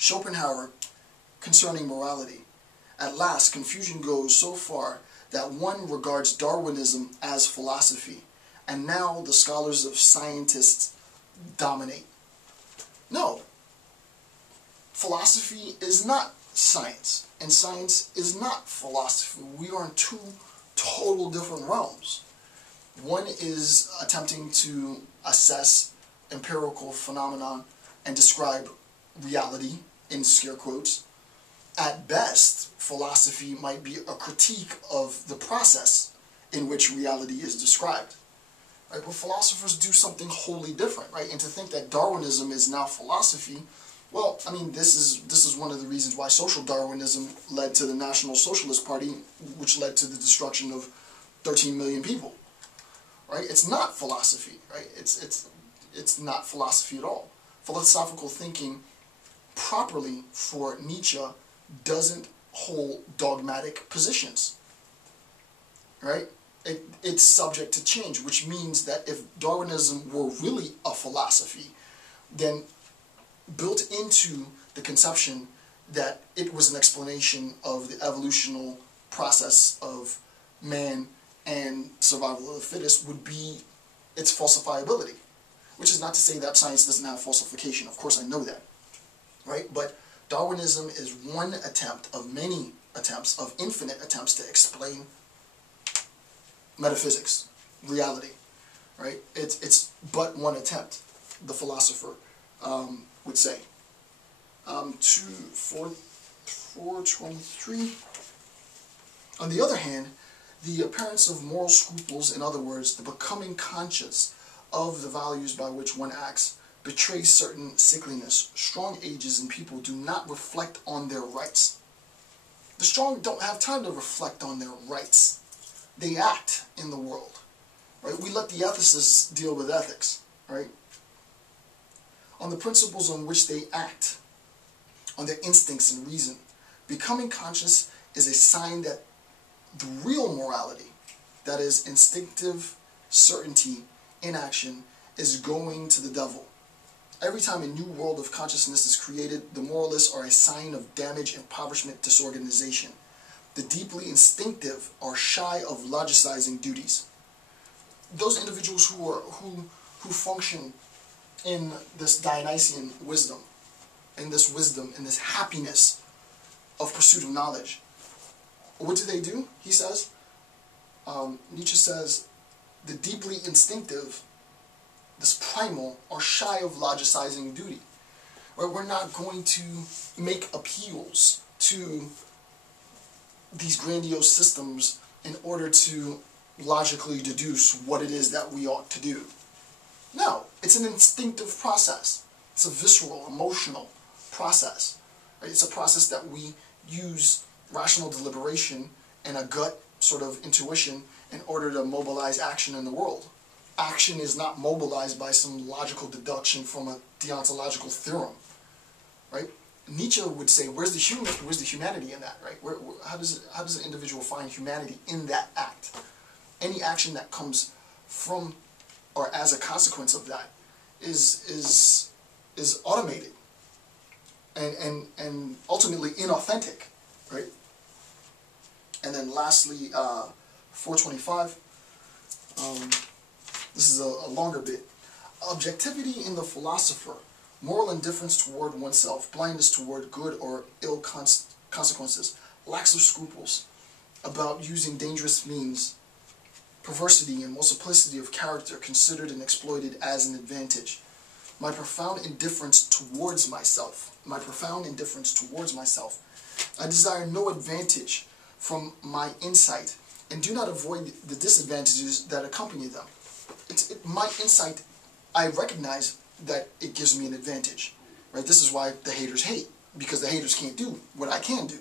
Schopenhauer concerning morality. At last, confusion goes so far that one regards Darwinism as philosophy, and now the scholars of scientists dominate. No, philosophy is not science, and science is not philosophy. We are in two total different realms. One is attempting to assess empirical phenomenon and describe reality, in scare quotes. At best, philosophy might be a critique of the process in which reality is described. Right? But philosophers do something wholly different, right? And to think that Darwinism is now philosophy, well, I mean, this is one of the reasons why social Darwinism led to the National Socialist Party, which led to the destruction of 13 million people. Right? It's not philosophy, right? It's not philosophy at all. Philosophical thinking, properly for Nietzsche, doesn't hold dogmatic positions, right? It's subject to change, which means that if Darwinism were really a philosophy, then built into the conception that it was an explanation of the evolutional process of man and survival of the fittest would be its falsifiability, which is not to say that science doesn't have falsification. Of course I know that, right? But Darwinism is one attempt of many attempts, of infinite attempts to explain metaphysics, reality, right? It's but one attempt, the philosopher would say. 423. On the other hand, the appearance of moral scruples, in other words, the becoming conscious of the values by which one acts, betrays certain sickliness. Strong ages in people do not reflect on their rights. The strong don't have time to reflect on their rights. They act in the world, right? We let the ethicists deal with ethics, right? On the principles on which they act, on their instincts and reason. Becoming conscious is a sign that the real morality, that is instinctive certainty in action, is going to the devil. Every time a new world of consciousness is created, the moralists are a sign of damage, impoverishment, disorganization. The deeply instinctive are shy of logicizing duties. Those individuals who function in this Dionysian wisdom, in this happiness of pursuit of knowledge, what do? He says, Nietzsche says, the deeply instinctive, this primal, are shy of logicizing duty. Right? We're not going to make appeals to these grandiose systems in order to logically deduce what it is that we ought to do. No, it's an instinctive process. It's a visceral, emotional process. Right? It's a process that we use rational deliberation and a gut sort of intuition in order to mobilize action in the world. Action is not mobilized by some logical deduction from a deontological theorem, right? Nietzsche would say, where's the humanity in that, right? How does an individual find humanity in that act? Any action that comes from or as a consequence of that is automated and ultimately inauthentic, right? And then lastly, 425. This is a longer bit. Objectivity in the philosopher, moral indifference toward oneself, blindness toward good or ill consequences, lack of scruples about using dangerous means, perversity and multiplicity of character considered and exploited as an advantage. My profound indifference towards myself. I desire no advantage from my insight and do not avoid the disadvantages that accompany them. My insight, I recognize that it gives me an advantage, right? This is why the haters hate, because the haters can't do what I can do.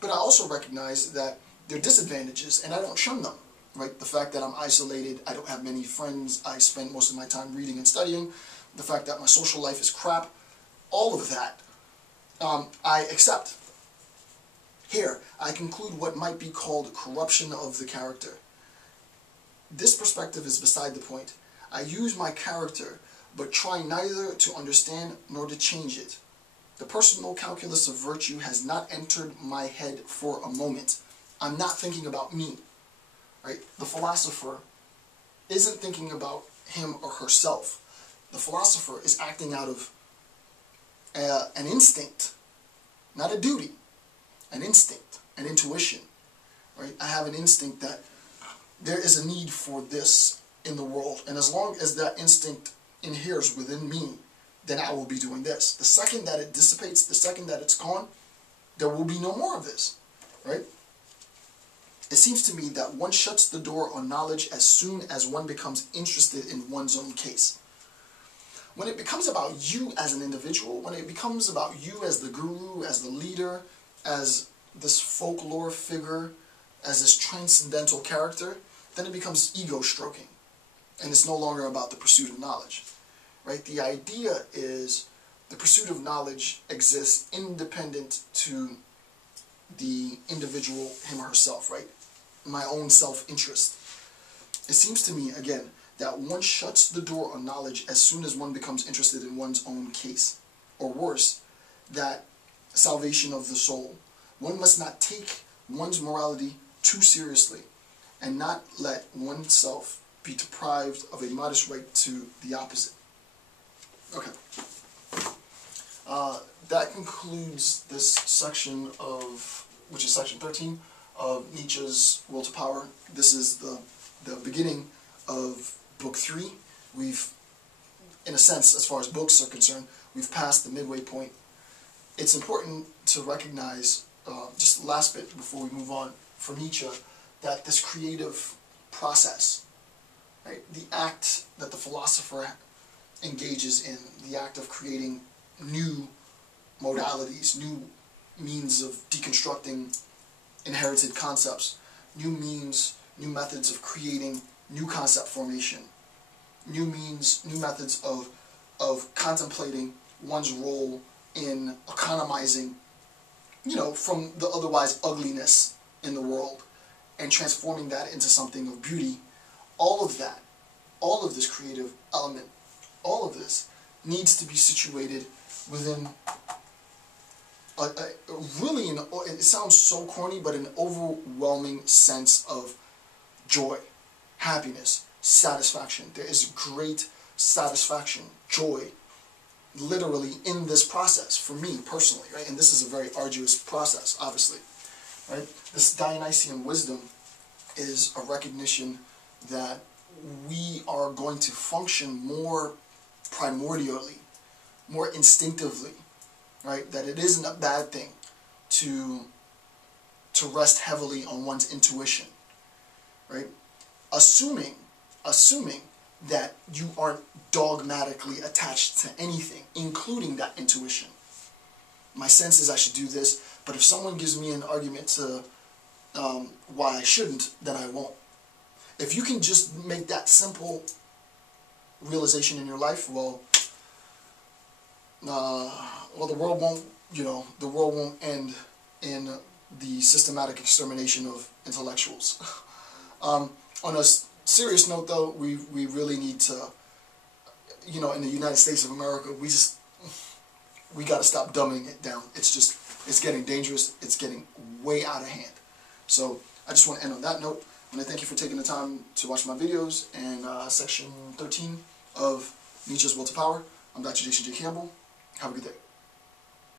But I also recognize that there are disadvantages, and I don't shun them, right? The fact that I'm isolated, I don't have many friends, I spend most of my time reading and studying, the fact that my social life is crap, all of that, I accept. Here, I conclude what might be called corruption of the character. This perspective is beside the point. I use my character, but try neither to understand nor to change it. The personal calculus of virtue has not entered my head for a moment. I'm not thinking about me, right? The philosopher isn't thinking about him or herself. The philosopher is acting out of an instinct, not a duty, an instinct, an intuition, right? I have an instinct that there is a need for this in the world, and as long as that instinct inheres within me, then I will be doing this. The second that it dissipates, the second that it's gone, there will be no more of this, right? It seems to me that one shuts the door on knowledge as soon as one becomes interested in one's own case. When it becomes about you as an individual, when it becomes about you as the guru, as the leader, as this folklore figure, as this transcendental character, then it becomes ego stroking. And it's no longer about the pursuit of knowledge, right? The idea is the pursuit of knowledge exists independent to the individual, him or herself, right? My own self-interest. It seems to me, again, that one shuts the door on knowledge as soon as one becomes interested in one's own case. Or worse, that salvation of the soul. One must not take one's morality too seriously and not let oneself be deprived of a modest right to the opposite. Okay. That concludes this section of, which is section 13 of Nietzsche's Will to Power. This is the beginning of book 3. We've, in a sense, as far as books are concerned, we've passed the midway point. It's important to recognize, just the last bit before we move on, for Nietzsche, that this creative process, right, the act that the philosopher engages in, the act of creating new modalities, new means of deconstructing inherited concepts, new means, new methods of creating new concept formation, new means, new methods of contemplating one's role in economizing, you know, from the otherwise ugliness in the world and transforming that into something of beauty. All of that, all of this creative element, all of this needs to be situated within really, it sounds so corny, but an overwhelming sense of joy, happiness, satisfaction. There is great satisfaction, joy, literally in this process, for me personally, right? And this is a very arduous process, obviously, right? This Dionysian wisdom is a recognition that we are going to function more primordially, more instinctively, right? That it isn't a bad thing to rest heavily on one's intuition, right? Assuming that you aren't dogmatically attached to anything, including that intuition. My sense is I should do this, but if someone gives me an argument to why I shouldn't, then I won't. If you can just make that simple realization in your life, well, the world won't, the world won't end in the systematic extermination of intellectuals. On a serious note, though, we really need to, in the United States of America, we got to stop dumbing it down. It's getting dangerous. It's getting way out of hand. So I just want to end on that note. I want to thank you for taking the time to watch my videos and section 13 of Nietzsche's Will to Power. I'm Dr. Jason J. Campbell. Have a good day.